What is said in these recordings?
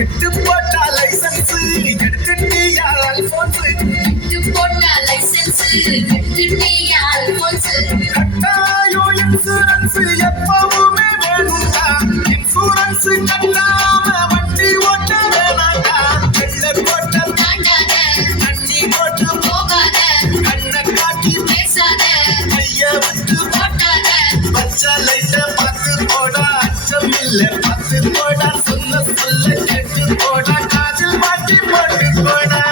எட்டு போட்டா லைசன்ஸ் எடுத்துட்டியா அல்போன்ஸ் கட்டாயம் இன்சூரன்ஸ் எப்பவுமே வேணும்டா இன்சூரன்ஸ் கட்டாம வண்டி ஓட்ட வேணாண்டா வெள்ள போட்ட தண்ணி போட்டு போகாத கண்ணை காட்டி பேசாத கைய விட்டு போட்டாத பச்ச லைட்ட பார்த்து போடா அச்சம் இல்ல பார்த்து போடா சொல்ல சொல்ல கேட்டு போடா காதில் மாட்டி போட்டு போடா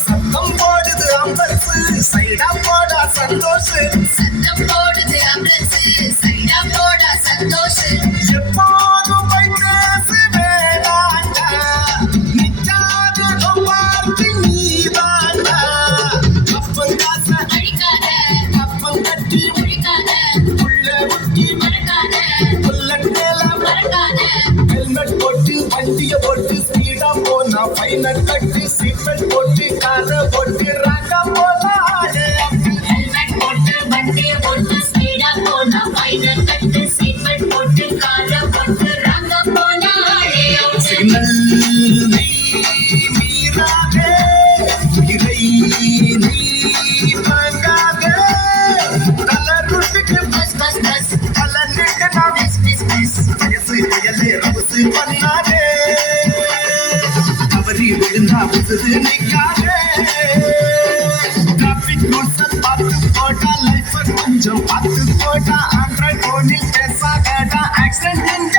சத்தம் போடுது அம்பர்ஸ் சைடா போடா சந்தோஷ் எப்போதும் போய் பேசு வேடாண்டா நிக்காது பார்த்து நீதாண்டா அப்பன் காச அப்பன் கட்டி உள்ள ஒட்டி புல்லட் மேல ஹெல்மெட் போட்டு வண்டிய போட்டு ஸ்பீடா போனா ஃபைனல் கட்டி சீட் பெல்ட் போட்டு காரை போட்டு ராங்கா போனா சிக்னல் நீ மீறாதே இறை நீ வாங்காதே கலருட்டுக்கு கலந்துட்டு நான் வயசு வயலே ரவுசு பண்ணாதே தவறி விழுந்தா உசுது நிக்காதே டிராபிக் ரூல்ஸ் பார்த்து போட்டா லைஃப் கொஞ்சம் பார்த்து போட்டா ஆண்ட்ராய்ட் போனில் பேசாதடா ஆக்சிடென்ட்